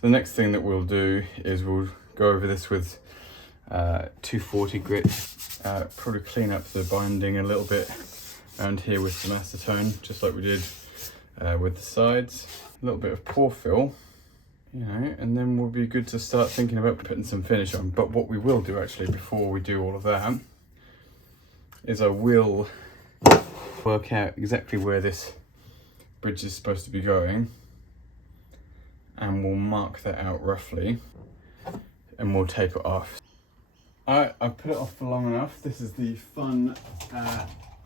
So the next thing that we'll do is we'll go over this with 240 grit, probably clean up the binding a little bit around here with some acetone, just like we did with the sides. A little bit of pore fill, you know, and then we'll be good to start thinking about putting some finish on. But what we will do actually before we do all of that is I will work out exactly where this bridge is supposed to be going, and we'll mark that out roughly, and we'll tape it off. Alright, I've put it off for long enough. This is the fun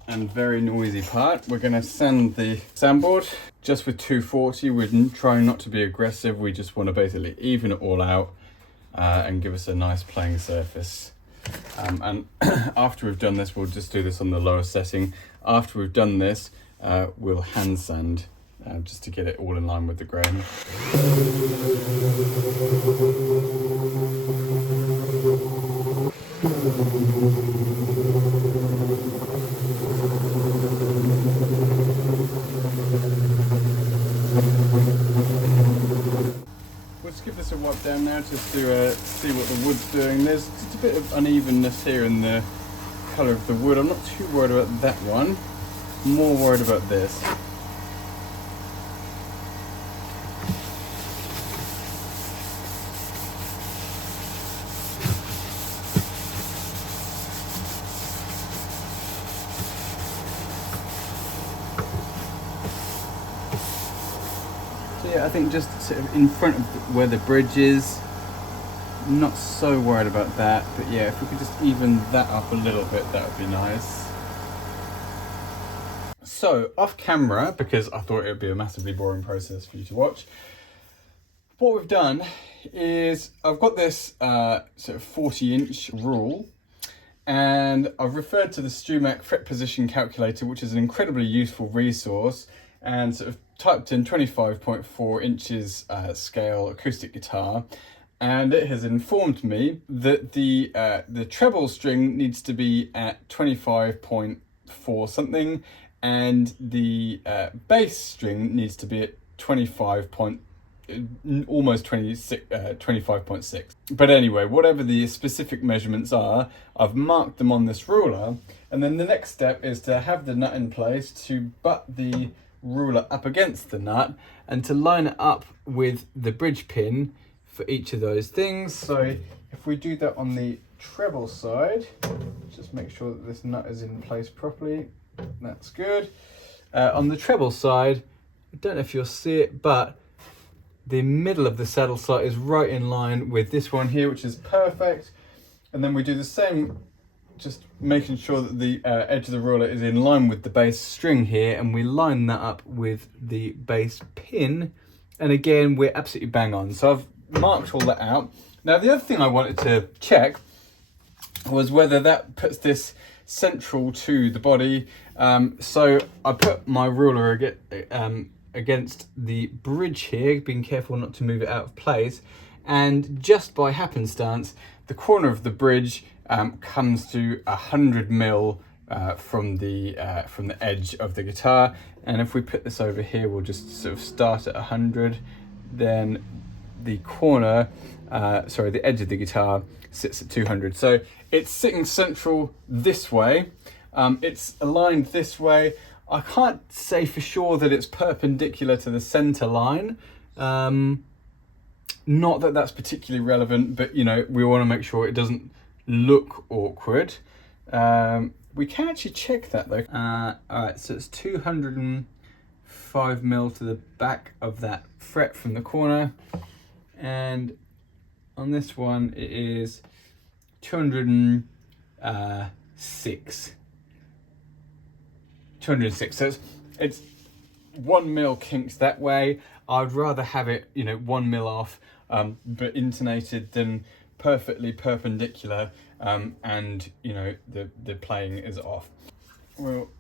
and very noisy part. We're going to sand the sandboard just with 240. We're trying not to be aggressive. We just want to basically even it all out and give us a nice playing surface. And after we've done this, we'll just do this on the lowest setting. After we've done this, we'll hand sand just to get it all in line with the grain. Let's give this a wipe down now just to see what the wood's doing. There's just a bit of unevenness here in the colour of the wood. I'm not too worried about that one. I'm more worried about this. I think just sort of in front of where the bridge is, not so worried about that, but yeah, if we could just even that up a little bit, that would be nice. So off camera, because I thought it would be a massively boring process for you to watch, what we've done is I've got this sort of 40-inch rule, and I've referred to the StewMac fret position calculator, which is an incredibly useful resource, and sort of typed in 25.4 inches scale acoustic guitar, and it has informed me that the treble string needs to be at 25.4 something, and the bass string needs to be at almost 25.6. But anyway, whatever the specific measurements are, I've marked them on this ruler, and then the next step is to have the nut in place, to butt the ruler up against the nut, and to line it up with the bridge pin for each of those things. So if we do that on the treble side, just make sure that this nut is in place properly. That's good. On the treble side, I don't know if you'll see it, but the middle of the saddle slot is right in line with this one here, which is perfect. And then we do the same, just making sure that the edge of the ruler is in line with the bass string here, and we line that up with the bass pin, and again we're absolutely bang on. So I've marked all that out. Now the other thing I wanted to check was whether that puts this central to the body. So I put my ruler against the bridge here, being careful not to move it out of place, and just by happenstance the corner of the bridge comes to 100 mil from the edge of the guitar. And if we put this over here, we'll just sort of start at 100, then the corner, the edge of the guitar sits at 200. So it's sitting central this way, it's aligned this way. I can't say for sure that it's perpendicular to the center line. Not that that's particularly relevant, but you know, we want to make sure it doesn't look awkward. We can actually check that though. All right, so it's 205 mil to the back of that fret from the corner, and on this one it is 206. 206. So it's 1 mil kinks that way. I'd rather have it, you know, 1 mil off, but intonated than perfectly perpendicular, and you know the playing is off. We'll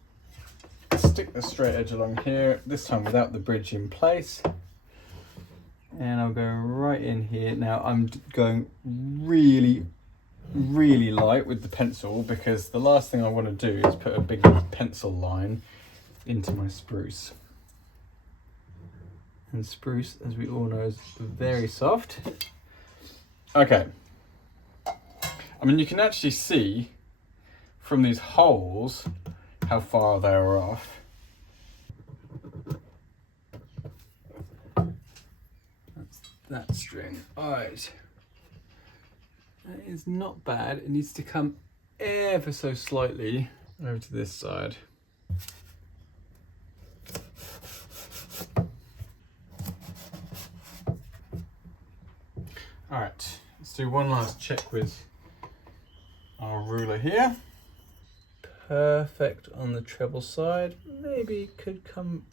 stick the straight edge along here, this time without the bridge in place, and I'll go right in here. Now I'm going really light with the pencil, because the last thing I want to do is put a big pencil line into my spruce. And spruce, as we all know, is very soft. Okay. I mean, you can actually see from these holes how far they are off. That's that string. All right. That is not bad. It needs to come ever so slightly over to this side. All right, let's do one last check with our ruler here. Perfect on the treble side. Maybe it could come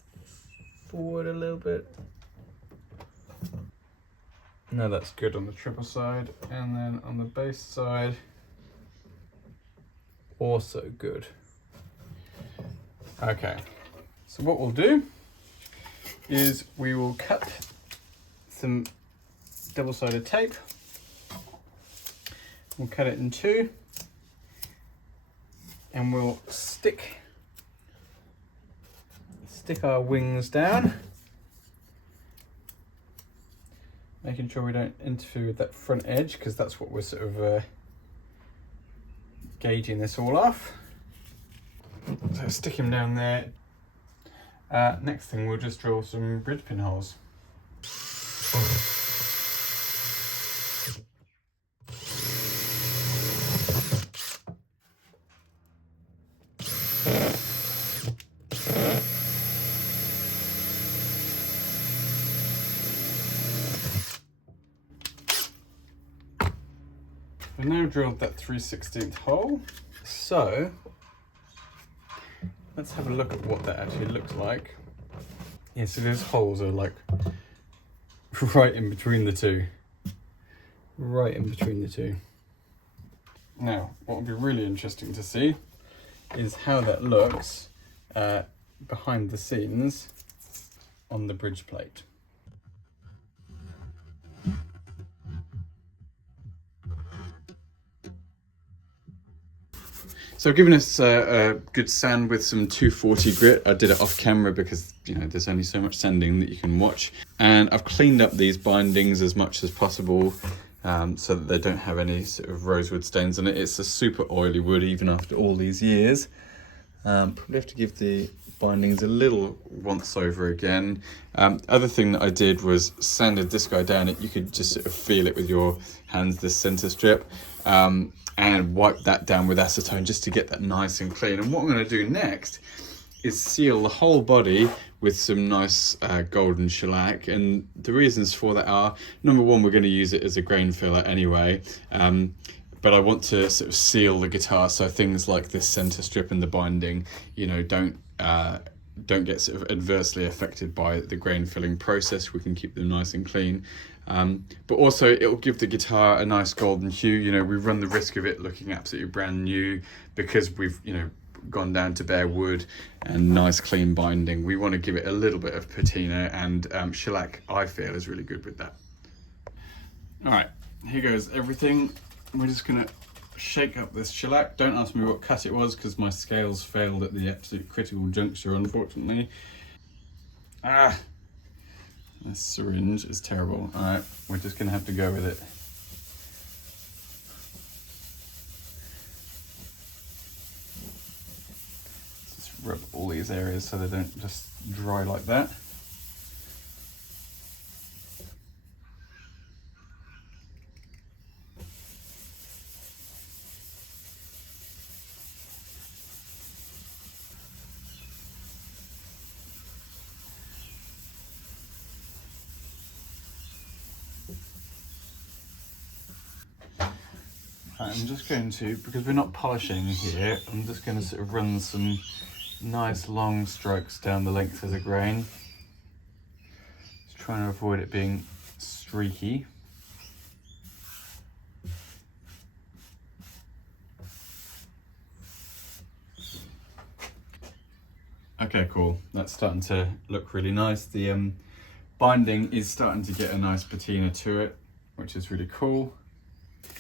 forward a little bit. No, that's good on the treble side. And then on the bass side, also good. Okay, so what we'll do is we will cut some double-sided tape. We'll cut it in two and we'll stick our wings down, making sure we don't interfere with that front edge, because that's what we're sort of gauging this all off. So stick him down there. Next thing, we'll just drill some bridge pin holes. We've now drilled that 3/16 hole, so let's have a look at what that actually looks like. Yeah, so those holes are like right in between the two. Right in between the two. Now, what would be really interesting to see is how that looks behind the scenes on the bridge plate. So I've given us a good sand with some 240 grit. I did it off camera because, you know, there's only so much sanding that you can watch. And I've cleaned up these bindings as much as possible so that they don't have any sort of rosewood stains on it. It's a super oily wood even after all these years. Probably have to give the bindings a little once over again. Other thing that I did was sanded this guy down. You could just sort of feel it with your hands, this center strip. And wipe that down with acetone just to get that nice and clean. And what I'm going to do next is seal the whole body with some nice golden shellac. And the reasons for that are, number one, we're going to use it as a grain filler anyway. But I want to sort of seal the guitar so things like this center strip and the binding, you know, don't get sort of adversely affected by the grain filling process. We can keep them nice and clean. But also it'll give the guitar a nice golden hue. You know, we run the risk of it looking absolutely brand new because we've, you know, gone down to bare wood and nice clean binding. We want to give it a little bit of patina, and shellac, I feel, is really good with that. All right, here goes everything. We're just gonna shake up this shellac. Don't ask me what cut it was because my scales failed at the absolute critical juncture, unfortunately. This syringe is terrible. All right, we're just gonna have to go with it. Just rub all these areas so they don't just dry like that. I'm just going to, because we're not polishing here, I'm just going to sort of run some nice long strokes down the length of the grain. Just trying to avoid it being streaky. Okay, cool. That's starting to look really nice. The binding is starting to get a nice patina to it, which is really cool.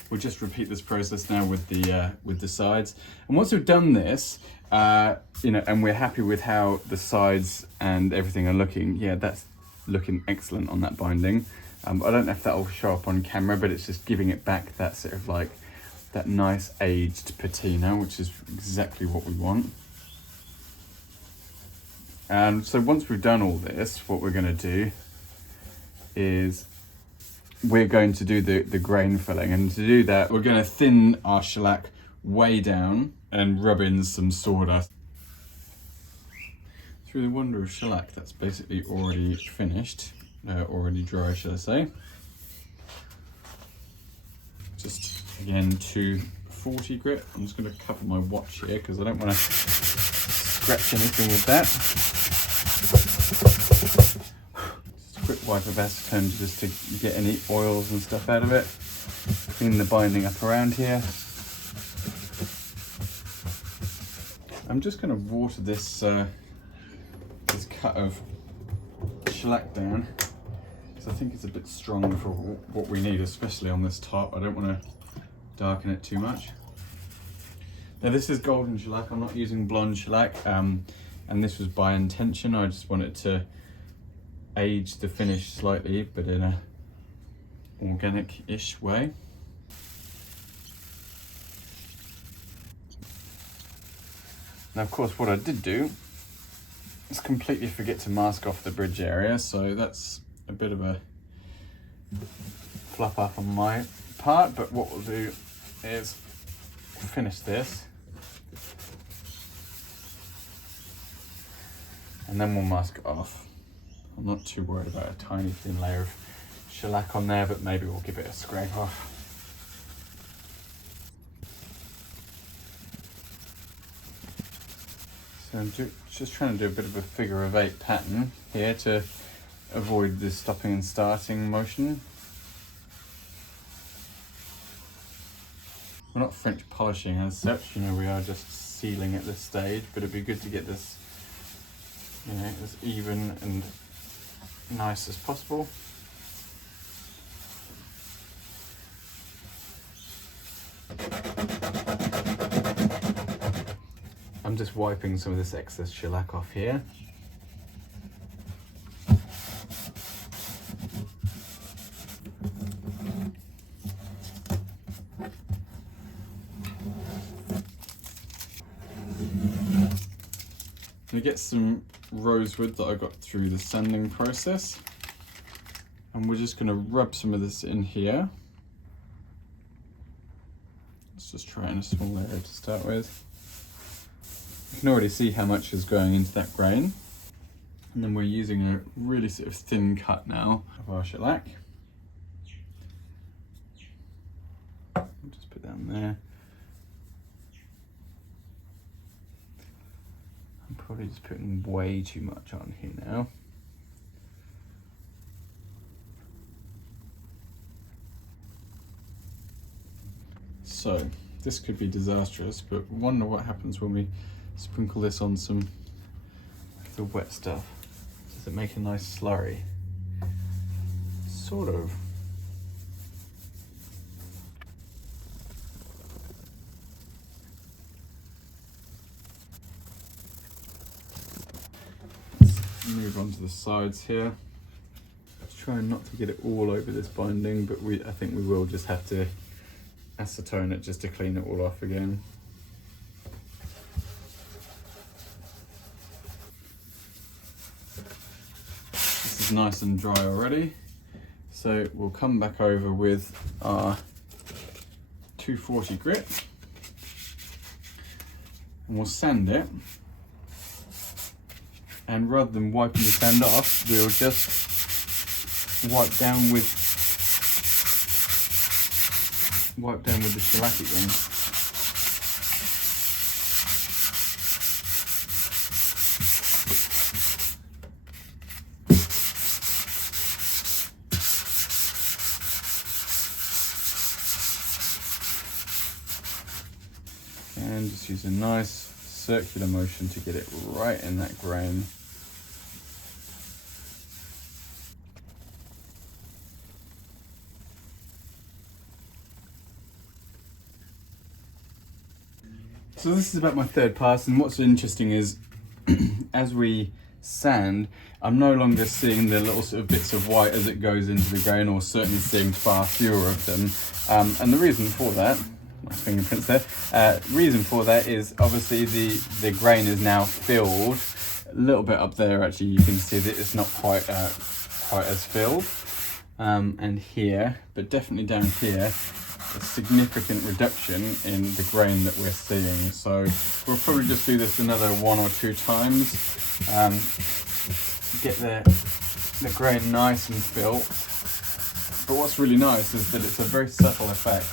We'll just repeat this process now with the sides. And once we've done this, you know, and we're happy with how the sides and everything are looking, yeah, that's looking excellent on that binding. I don't know if that'll show up on camera, but it's just giving it back that sort of like that nice aged patina, which is exactly what we want. And so once we've done all this, what we're going to do is we're going to do the grain filling, and to do that we're going to thin our shellac way down and rub in some sawdust. Through the wonder of shellac, that's basically already finished, already dry, should I say. Just again 240 grit. I'm just going to cover my watch here because I don't want to scratch anything with that. Just a quick wipe of acetone just to get any oils and stuff out of it. Clean the binding up around here. I'm just going to water this this cut of shellac down because I think it's a bit strong for what we need, especially on this top. I don't want to darken it too much. Now this is golden shellac, I'm not using blonde shellac, and this was by intention. I just wanted to age the finish slightly, but in a organic-ish way. Now of course what I did do is completely forget to mask off the bridge area, so that's a bit of a flop up on my part, but what we'll do is finish this and then we'll mask it off. I'm not too worried about a tiny thin layer of shellac on there, but maybe we'll give it a scrape off. So I'm just trying to do a bit of a figure of 8 pattern here to avoid this stopping and starting motion. We're not French polishing as such, you know, we are just sealing at this stage, but it'd be good to get this, you know, as even and nice as possible. I'm just wiping some of this excess shellac off here. I get some rosewood that I got through the sanding process, and we're just going to rub some of this in here. Let's just try in a small area to start with. You can already see how much is going into that grain. And then we're using a really sort of thin cut now of our shellac. I'll just put that in there. I'm probably just putting way too much on here now. So this could be disastrous, but wonder what happens when we sprinkle this on some of the wet stuff. Does it make a nice slurry? Sort of. Let's move on to the sides here. Let's try not to get it all over this binding, but I think we will just have to acetone it just to clean it all off again. This is nice and dry already, so we'll come back over with our 240 grit and we'll sand it, and rather than wiping the sand off, we'll just wipe down with the shellac again. And just use a nice circular motion to get it right in that grain. So this is about my third pass, and what's interesting is as we sand, I'm no longer seeing the little sort of bits of white as it goes into the grain, or certainly seeing far fewer of them. And the reason for that, my fingerprints there, reason for that is obviously the grain is now filled. A little bit up there actually you can see that it's not quite as filled. And here, but definitely down here, a significant reduction in the grain that we're seeing. So we'll probably just do this another 1 or 2 times. Get the grain nice and filled. But what's really nice is that it's a very subtle effect.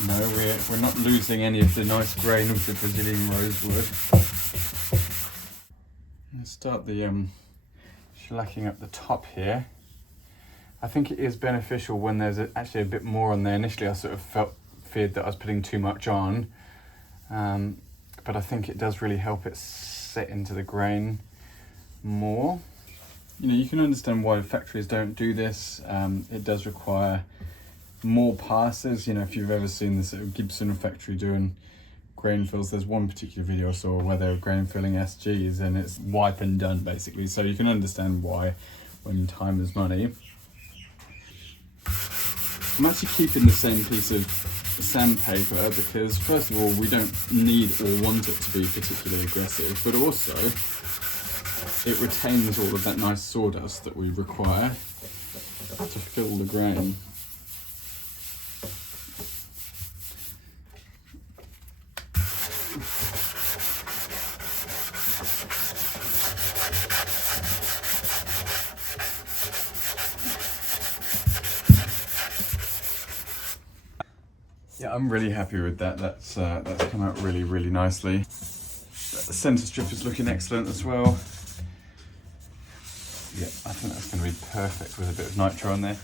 You know, we're not losing any of the nice grain of the Brazilian rosewood. Let's start the shellacking up the top here. I think it is beneficial when there's actually a bit more on there. Initially I sort of feared that I was putting too much on, but I think it does really help it set into the grain more. You know, you can understand why factories don't do this. It does require more passes. You know, if you've ever seen the sort of Gibson factory doing grain fills, there's one particular video I saw where they were grain filling SGs and it's wipe and done basically. So you can understand why when time is money. I'm actually keeping the same piece of sandpaper because first of all we don't need or want it to be particularly aggressive, but also it retains all of that nice sawdust that we require to fill the grain. Yeah, I'm really happy with that. That's come out really, really nicely. The centre strip is looking excellent as well. Yeah, I think that's going to be perfect with a bit of nitro on there.